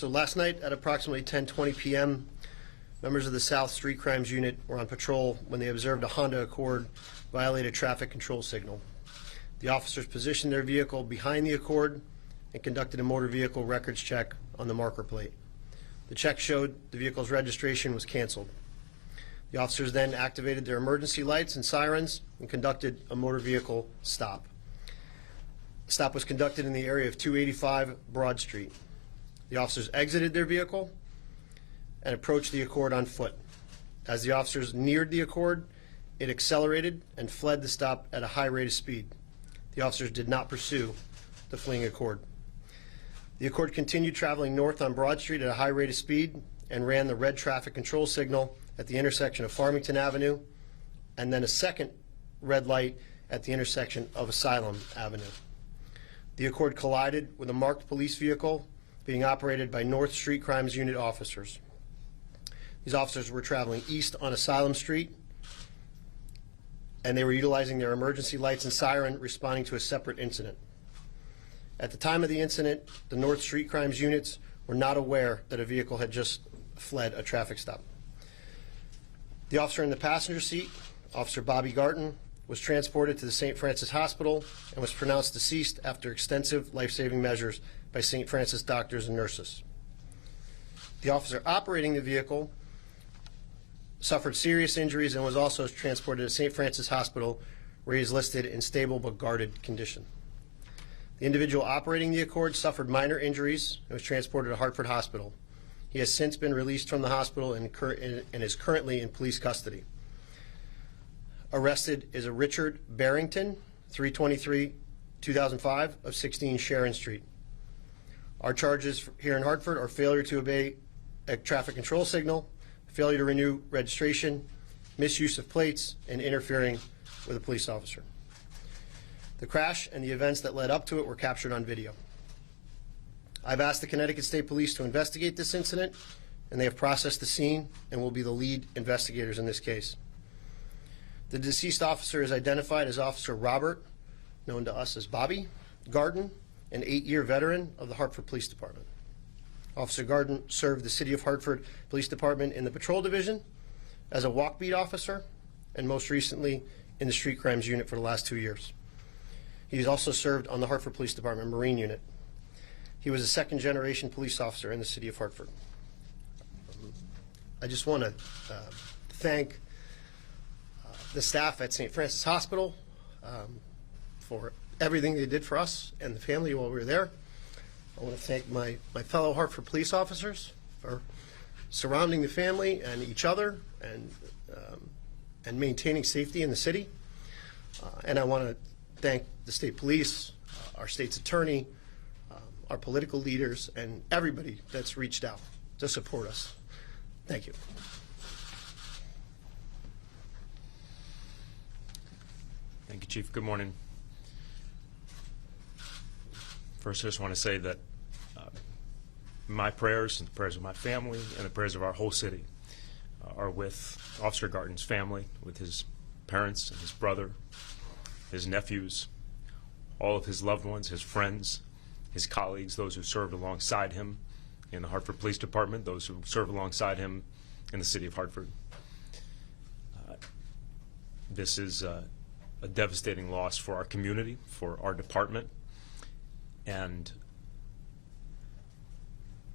So last night at approximately 10:20 p.m., members of the South Street Crimes Unit were on patrol when they observed a Honda Accord violate a traffic control signal. The officers positioned their vehicle behind the Accord and conducted a motor vehicle records check on the marker plate. The check showed the vehicle's registration was canceled. The officers then activated their emergency lights and sirens and conducted a motor vehicle stop. The stop was conducted in the area of 285 Broad Street. The officers exited their vehicle and approached the Accord on foot. As the officers neared the Accord, it accelerated and fled the stop at a high rate of speed. The officers did not pursue the fleeing Accord. The Accord continued traveling north on Broad Street at a high rate of speed and ran the red traffic control signal at the intersection of Farmington Avenue and then a second red light at the intersection of Asylum Avenue. The Accord collided with a marked police vehicle being operated by North Street Crimes Unit officers. These officers were traveling east on Asylum Street, and they were utilizing their emergency lights and siren responding to a separate incident. At the time of the incident, the North Street Crimes Units were not aware that a vehicle had just fled a traffic stop. The officer in the passenger seat, Officer Bobby Garton, was transported to the St. Francis Hospital and was pronounced deceased after extensive life-saving measures by St. Francis doctors and nurses. The officer operating the vehicle suffered serious injuries and was also transported to St. Francis Hospital, where he is listed in stable but guarded condition. The individual operating the Accord suffered minor injuries and was transported to Hartford Hospital. He has since been released from the hospital and is currently in police custody. Arrested is a Richard Barrington, 323-2005 of 16 Sharon Street. Our charges here in Hartford are failure to obey a traffic control signal, failure to renew registration, misuse of plates, and interfering with a police officer. The crash and the events that led up to it were captured on video. I've asked the Connecticut State Police to investigate this incident, and they have processed the scene and will be the lead investigators in this case. The deceased officer is identified as Officer Robert, known to us as Bobby, Garden, an 8-year veteran of the Hartford Police Department. Officer Garden served the City of Hartford Police Department in the Patrol Division as a walk beat officer and most recently in the Street Crimes Unit for the last 2 years. He's also served on the Hartford Police Department Marine Unit. He was a second-generation police officer in the City of Hartford. I just want to thank the staff at St. Francis Hospital for everything they did for us and the family while we were there. I want to thank my fellow Hartford police officers for surrounding the family and each other and maintaining safety in the city. And I want to thank the state police, our state's attorney, our political leaders, and everybody that's reached out to support us. Thank you. Thank you, Chief. Good morning. First, I just want to say that my prayers and the prayers of my family and the prayers of our whole city are with Officer Garton's family, with his parents and his brother, his nephews, all of his loved ones, his friends, his colleagues, those who served alongside him in the Hartford Police Department, those who served alongside him in the City of Hartford. This is a devastating loss for our community, for our department, and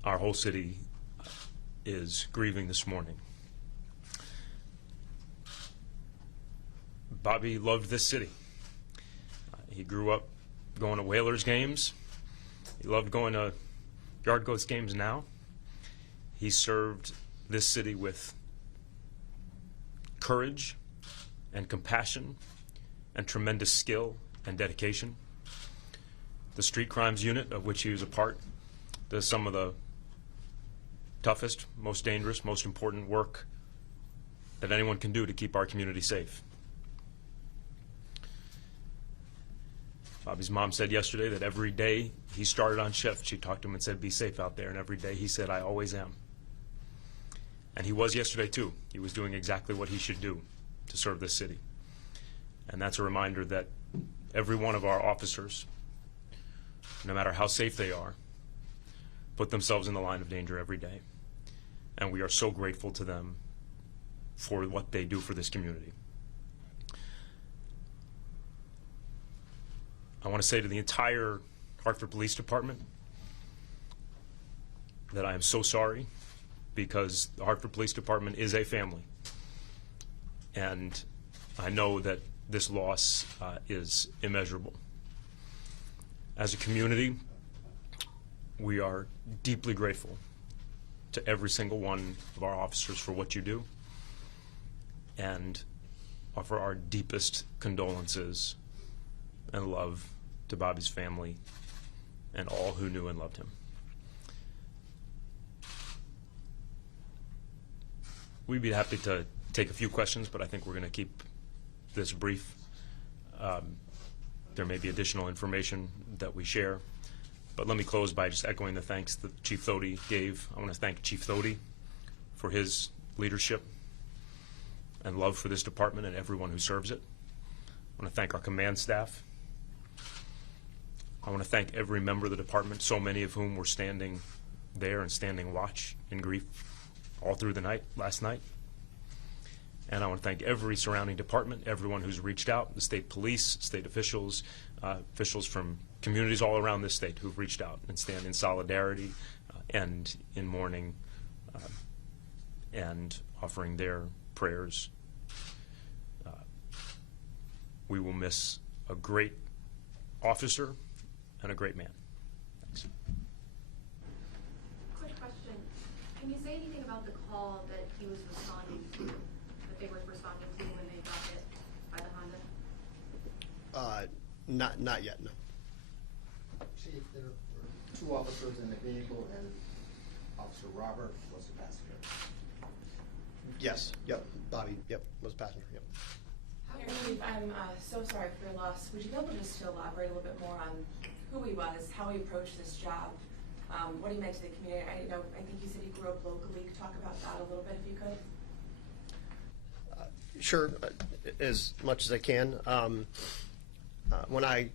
our whole city is grieving this morning. Bobby loved this city. He grew up going to Whalers games. He loved going to Yard Goats games now. He served this city with courage and compassion and tremendous skill and dedication. The Street Crimes Unit, of which he was a part, does some of the toughest, most dangerous, most important work that anyone can do to keep our community safe. Bobby's mom said yesterday that every day he started on shift, she talked to him and said, "Be safe out there." And every day he said, "I always am." And he was yesterday too. He was doing exactly what he should do to serve this city. And that's a reminder that every one of our officers, no matter how safe they are, put themselves in the line of danger every day. And we are so grateful to them for what they do for this community. I want to say to the entire Hartford Police Department that I am so sorry, because the Hartford Police Department is a family. And I know that this loss is immeasurable. As a community, we are deeply grateful to every single one of our officers for what you do, and offer our deepest condolences and love to Bobby's family and all who knew and loved him. We'd be happy to take a few questions, but I think we're going to keep this brief. There may be additional information that we share, but let me close by just echoing the thanks that Chief Thody gave. I want to thank Chief Thody for his leadership and love for this department and everyone who serves it. I want to thank our command staff. I want to thank every member of the department, so many of whom were standing there and standing watch in grief all through the night, last night. And I want to thank every surrounding department, everyone who's reached out, the state police, state officials, officials from communities all around this state who've reached out and stand in solidarity and in mourning and offering their prayers. We will miss a great officer and a great man. Thanks. Quick question. Can you say anything about the call that he was responding to, that they were responding to when they got hit by the Honda? Not yet, no. Chief, there were two officers in the vehicle, and Officer Robert was the passenger. Yes, yep, Bobby, yep, was a passenger, yep. Chief, I'm so sorry for your loss. Would you be able just to elaborate a little bit more on who he was, how he approached this job, what he meant to the community? I think you said he grew up locally. Talk about that a little bit if you could. Sure, as much as I can. When I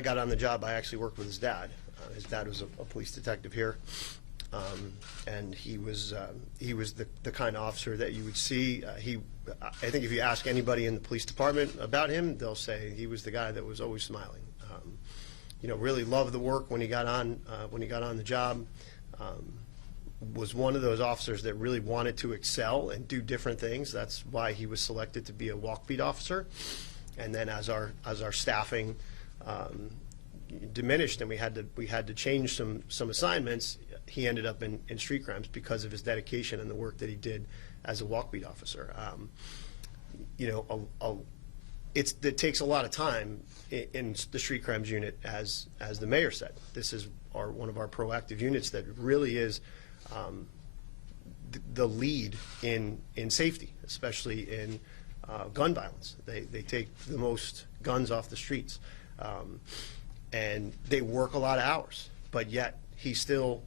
got on the job, I actually worked with his dad. His dad was a police detective here, and he was the kind of officer that you would see. I think if you ask anybody in the police department about him, they'll say he was the guy that was always smiling. Really loved the work when he got on the job. Was one of those officers that really wanted to excel and do different things. That's why he was selected to be a walk beat officer. And then as our staffing diminished and we had to change some assignments, he ended up in street crimes because of his dedication and the work that he did as a walk beat officer. It takes a lot of time in the street crimes unit, as the mayor said. This is one of our proactive units that really is the lead in safety, especially in gun violence. They take the most guns off the streets, and they work a lot of hours. But yet he still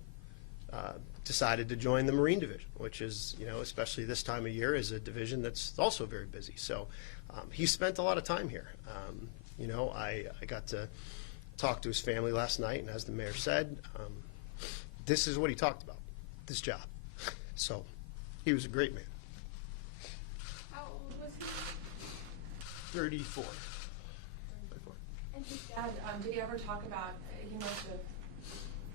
decided to join the Marine Division, which is, especially this time of year, is a division that's also very busy. So he spent a lot of time here. I got to talk to his family last night, and as the mayor said, this is what he talked about, this job. So he was a great man. How old was he? 34. And his dad, did he ever talk about, he must have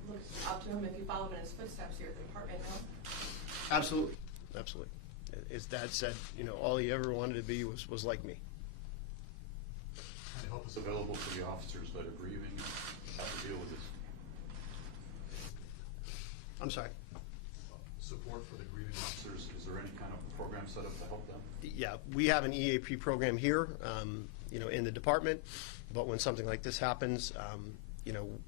looked up to him if you followed in his footsteps here at the department, no? Absolutely. Absolutely. His dad said, all he ever wanted to be was like me. And help is available for the officers that are grieving and have to deal with this. I'm sorry. Support for the grieving officers, is there any kind of program set up to help them? Yeah, we have an EAP program here, in the department, but when something like this happens,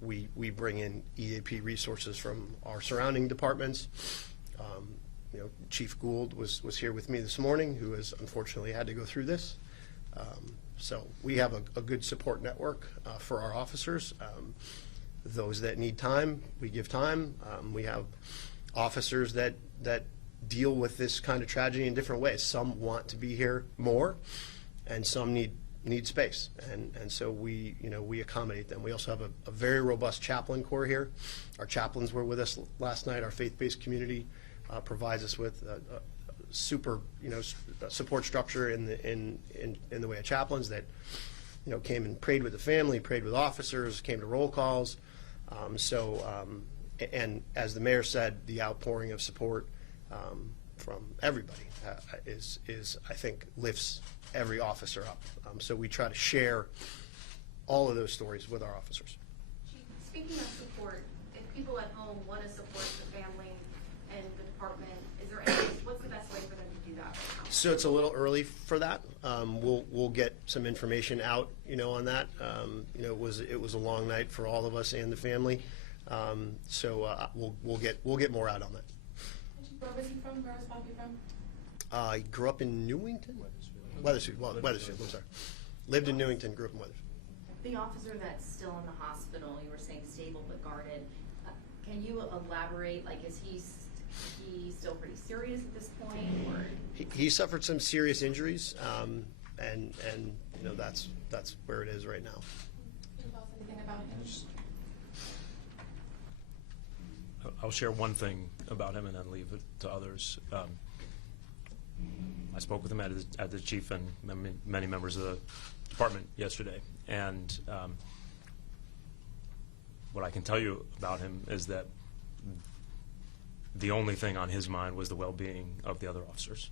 we bring in EAP resources from our surrounding departments. Chief Gould was here with me this morning, who has unfortunately had to go through this. So we have a good support network for our officers. Those that need time, we give time. We have officers that deal with this kind of tragedy in different ways. Some want to be here more, and some need need space, and so we accommodate them. We also have a very robust chaplain corps here. Our chaplains were with us last night. Our faith-based community provides us with a super support structure in the way of chaplains that came and prayed with the family, prayed with officers, came to roll calls. And as the mayor said, the outpouring of support from everybody is I think lifts every officer up. So we try to share all of those stories with our officers. Chief, speaking of support, if people at home want to support the family and the department, what's the best way for them to do that right now? So it's a little early for that. We'll get some information out, on that. It was a long night for all of us and the family. We'll get more out on that. Where was he from? Where was Bobby from? I grew up in Newington? Weathersfield. Weathersfield, I'm sorry. Lived in Newington, grew up in Weathersfield. The officer that's still in the hospital, you were saying stable but guarded. Can you elaborate? Like, is he still pretty serious at this point, or? He suffered some serious injuries, and that's where it is right now. Can you tell us anything about him? I'll share one thing about him and then leave it to others. I spoke with him at the chief and many members of the department yesterday, and what I can tell you about him is that the only thing on his mind was the well-being of the other officers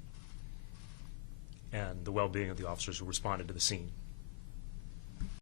and the well-being of the officers who responded to the scene.